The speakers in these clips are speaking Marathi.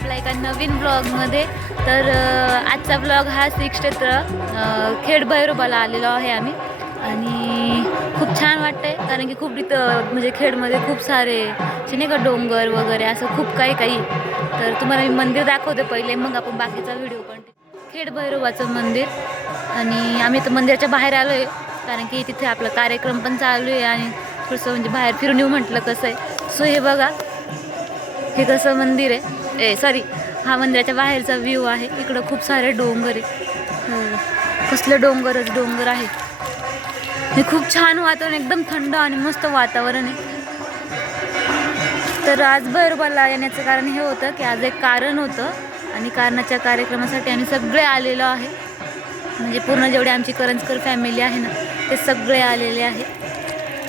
आपला एका नवीन ब्लॉगमध्ये. तर आजचा ब्लॉग हा श्री क्षेत्र खेड भैरोबाला आलेलो आहे आम्ही. आणि खूप छान वाटतंय कारण की खूप इथं म्हणजे खेडमध्ये खूप सारे नाही का डोंगर वगैरे असं खूप काही. तर तुम्हाला मी मंदिर दाखवते पहिले, मग आपण बाकीचा व्हिडिओ कंटिन्यू. खेड भैरोबाचं मंदिर. आणि आम्ही तर मंदिराच्या बाहेर आलो आहे कारण की तिथे आपला कार्यक्रम पण चालू आहे आणि थोडंसं म्हणजे बाहेर फिरून येऊ म्हटलं कसं आहे. सो हे बघा, हे कसं मंदिर आहे, सॉरी, हा मंदिराच्या बाहेरचा व्ह्यू आहे. इकडं खूप सारे डोंगर आहे. कसलं डोंगर आहे. हे खूप छान वातावरण, एकदम थंड आणि मस्त वातावरण आहे. तर आज भैरोबाला येण्याचं कारण हे होतं की आज एक कारण होतं आणि कारणाच्या कार्यक्रमासाठी आम्ही सगळे आलेलो आहे. म्हणजे पूर्ण जेवढे आमची करंजकर फॅमिली आहे ना ते सगळे आलेले आहे.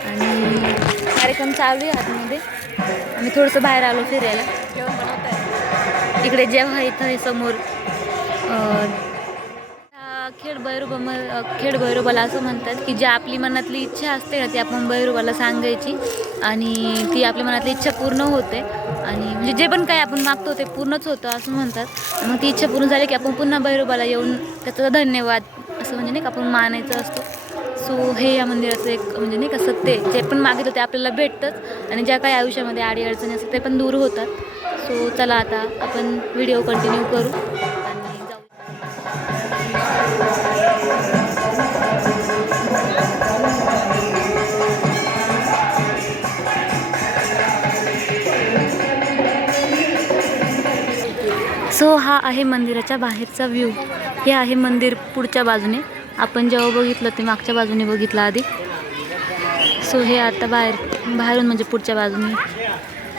आणि कार्यक्रम चालू आहे आतमध्ये. आम्ही थोडंसं बाहेर आलो फिरायला. जेवण बनवत इकडे जेव्हा इथं समोर खेड भैरोबाला असं म्हणतात की जे आपली मनातली इच्छा असते ना ती आपण भैरोबाला सांगायची आणि ती आपल्या मनातली इच्छा पूर्ण होते. आणि म्हणजे जे पण काही आपण मागतो ते पूर्णच होतं असं म्हणतात. मग ती इच्छा पूर्ण झाली की आपण पुन्हा भैरोबाला येऊन त्याचा धन्यवाद असं म्हणजे नाही का आपण मानायचं असतं. सो हे या मंदिराचं एक म्हणजे नाही का सत्य, जे पण मागितलं ते आपल्याला भेटतंच आणि ज्या काही आयुष्यामध्ये अडीअडचणी असतात ते पण दूर होतात. सो चला आता आपण व्हिडिओ कंटिन्यू करू आणि जाऊ. सो हा आहे मंदिराच्या बाहेरचा व्ह्यू. हे आहे मंदिर पुढच्या बाजूने. आपण जेव्हा बघितलं ते मागच्या बाजूने बघितलं आधी. सो हे आता बाहेरून म्हणजे पुढच्या बाजूने.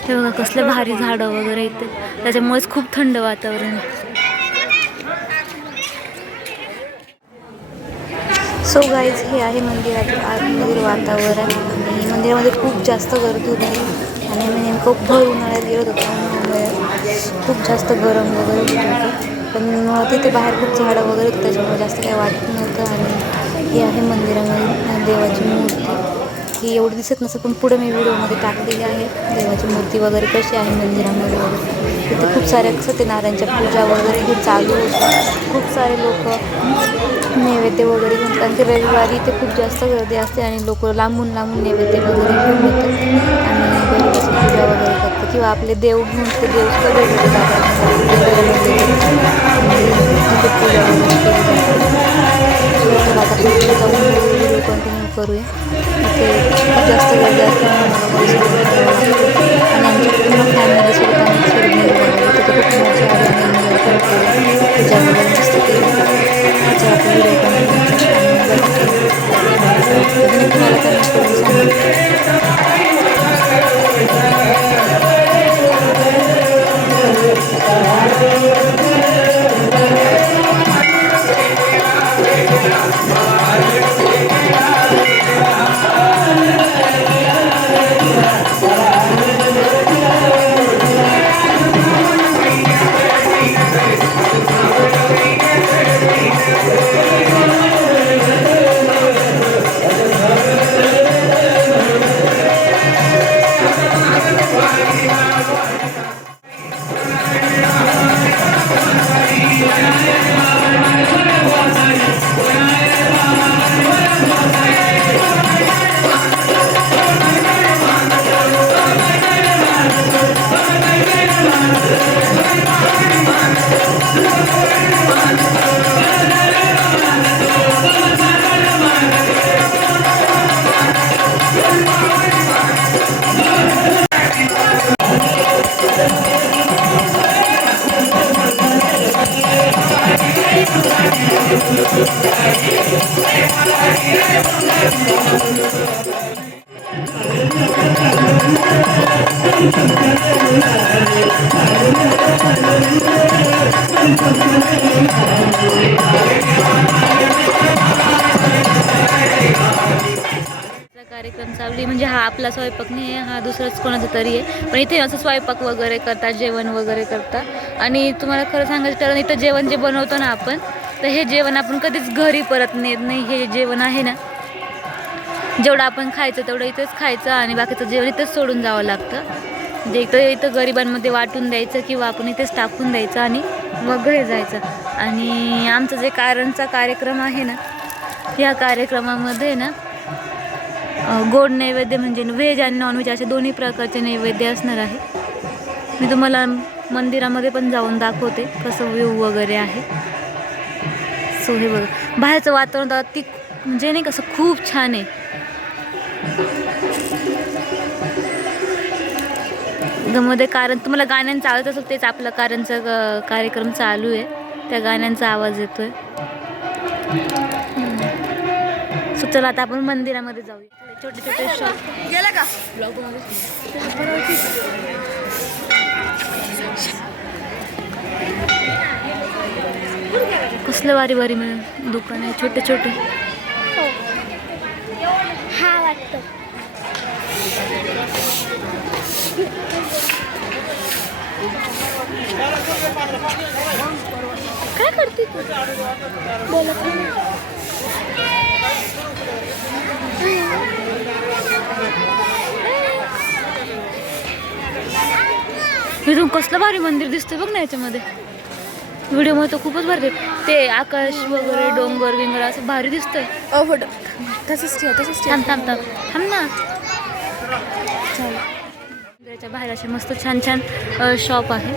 हे बघा कसले भारी झाडं वगैरे इथे, त्याच्यामुळेच खूप थंड वातावरण आहे. सो गाईज, हे आहे मंदिराचं आतमधील वातावरण. आणि मंदिरामध्ये खूप जास्त गर्दी होती आणि आम्ही नेमकं भर उन्हाळ्यात गेलो होतो त्यामुळे खूप जास्त गरम वगैरे होत होतं. पण तिथे बाहेर खूप झाडं वगैरे होतं त्याच्यामुळे जास्त काही वाटत नव्हतं. आणि ही आहे मंदिरामध्ये देवाची मूर्ती. ही एवढं दिसत नसतं पण पुढे मी व्हिडिओमध्ये टाकलेली आहे देवाची मूर्ती वगैरे कशी आहे मंदिरामध्ये वगैरे. तिथे खूप साऱ्या सत्यनारायणच्या पूजा वगैरे हे चालू होतं. खूप सारे लोक नैवेद्य वगैरे घेऊन, कारण की रविवारी इथे खूप जास्त गर्दी असते आणि लोक लांबून नैवेद्य वगैरे घेऊन येतात आणि भैरोबाची पूजा वगैरे करतात किंवा आपले देव घेऊन ते देवसुद्धा वेगवेगळे जातात पूजा वगैरे केली जाते. तर आता पुढे जाऊन व्हिडिओ कंटिन्यू करूया. इथे खूप जास्त गर्दी असल्यामुळे आणि आमच्या पूर्ण फॅमिलीसोबत आम्ही खेळ वगैरे तिथे खूप मजा आली आणि एन्जॉय करतो. पूजा वगैरे मस्त केली. त्याचा आपण व्हिडिओ कंटिन्यू आणि तुम्हाला कमेंट करून सांगा. कार्यक्रम चालू म्हणजे हा आपला स्वयंपाक नाही आहे, हा दुसराच कोणाचा तरी आहे. पण इथे असं स्वयंपाक वगैरे करतात, जेवण वगैरे करतात. आणि तुम्हाला खरं सांगायचं तर इथं जेवण जे बनवतो ना आपण, तर हे जेवण आपण कधीच घरी परत नेत नाही. हे जेवण आहे ना, जेवढं आपण खायचं तेवढं इथेच खायचं आणि बाकीचं जेवण इथेच सोडून जावं लागतं. म्हणजे इथं गरिबांमध्ये वाटून द्यायचं किंवा आपण इथेच टाकून द्यायचं आणि मग घरी जायचं. आणि आमचं जे कारणचा कार्यक्रम आहे ना, या कार्यक्रमामध्ये ना गोड नैवेद्य म्हणजे व्हेज आणि नॉनव्हेज असे दोन्ही प्रकारचे नैवेद्य असणार आहे. मी तुम्हाला मंदिरामध्ये पण जाऊन दाखवते कसं व्ह्यू वगैरे आहे. सो हे बघा, बाहेरचं वातावरण अति म्हणजे नाही कसं खूप छान आहे. मध्ये कारण तुम्हाला गाण्यांचा आवाज असेल, तेच आपलं कारणचा कार्यक्रम चालू आहे, त्या गाण्यांचा आवाज येतोय. सो चला आता आपण मंदिरामध्ये जाऊया. छोटे छोटे शॉप गेला का ब्लॉग कसलं वारी वारी मिळून दुकान आहे छोटे छोटे. हा वाटतं काय करते तू? बोलत इथून कसलं भारी मंदिर दिसतंय बघ ना याच्यामध्ये. व्हिडिओमध्ये तर खूपच भारी, ते आकाश वगैरे डोंगर विंगर असं भारी दिसतंय. फोटो तसंच ठेव तसंच थांब थांब थांब थांब ना. मंदिराच्या बाहेर असे मस्त छान छान शॉप आहे.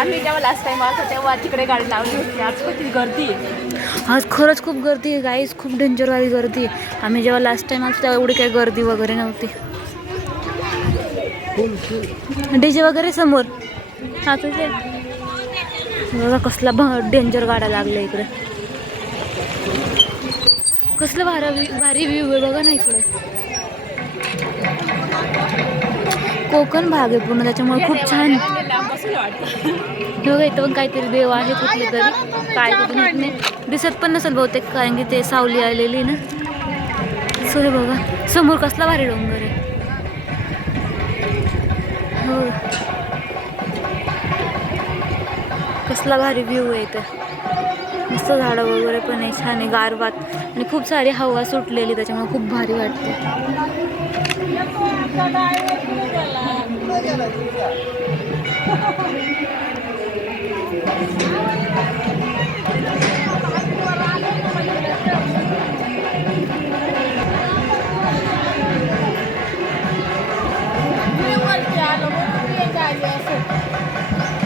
आम्ही जेव्हा लास्ट टाइम आलो तेव्हा तिकडे गाडी लावली होती. आज किती गर्दी आहे. आज खरंच खूप गर्दी आहे गाईज, खूप डेंजरवाली गर्दी आहे. आम्ही जेव्हा लास्ट टाइम आलो तेव्हा एवढी काही गर्दी वगैरे नव्हती. डीजे वगैरे समोर. हा तुझे बघा कसला डेंजर गाड्या लागल्या इकडे. कसलं भारी व्ह्यू आहे बघा ना इकडे. कोकण भाग आहे पूर्ण, त्याच्यामुळे खूप छान. बघा इथं पण काहीतरी देव आहे कुठले तरी, काय तिथून दिसत पण नसेल बहुतेक, कारण की ते सावली आलेली ना. सो हे बघा समोर कसला भारी डोंगर आहे. हो कसला भारी व्ह्यू आहे इथं. मस्त झाडं वगैरे पण आहे, छान आहे गारवात आणि खूप सारी हवा सुटलेली, त्याच्यामुळे खूप भारी वाटते.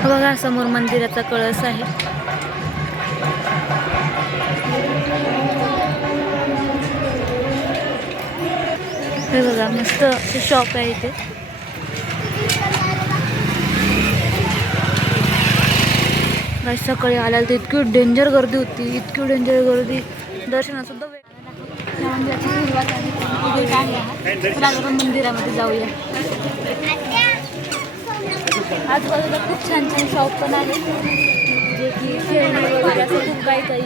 बघा समोर मंदिराचा कळस आहे. हे बघा मस्त शॉप आहे इथे. सकाळी आल्याला तर इतकी डेंजर गर्दी होती, इतकी डेंजर गर्दी. दर्शनात सुद्धा मंदिरामध्ये जाऊया. आजूबाजूला खूप छान छान शॉप पण आहे, जे की खेळणे वगैरे असं खूप काही काही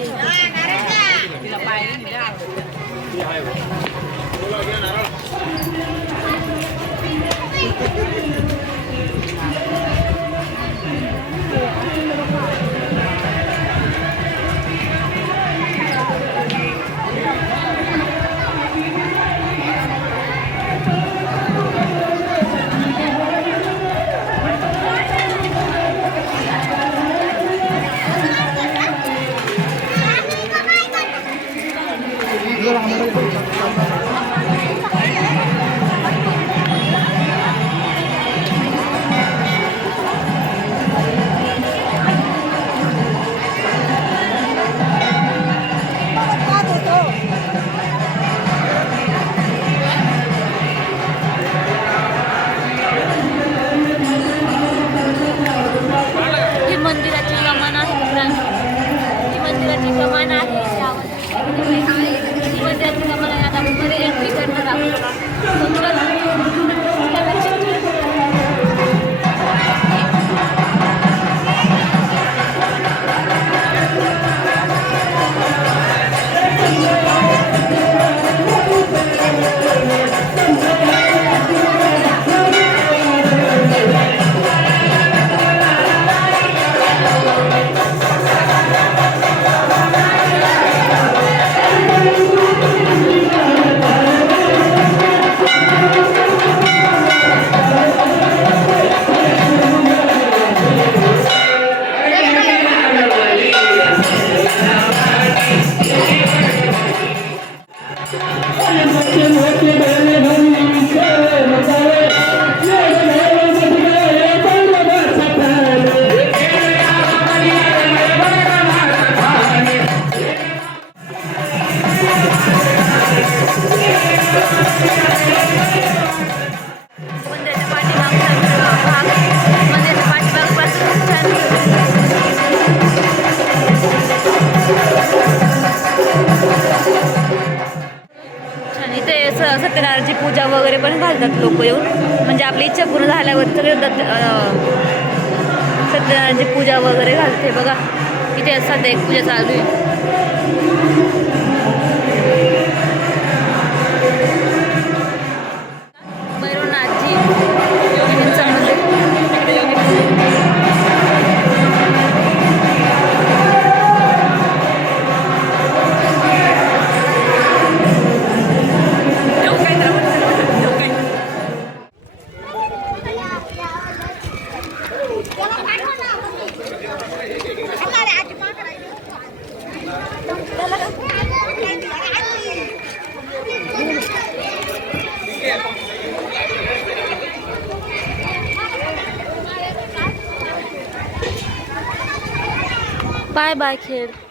सत्यनारायणची पूजा वगैरे पण घालतात लोक येऊन, म्हणजे आपली इच्छा पूर्ण झाल्यावर सगळे सत्यनारायणची पूजा वगैरे घालते बघा. इथे सध्या एक पूजा चालू आहे. भैरवनाथजी योगिनींचं मंदिर. Bye bye Khed.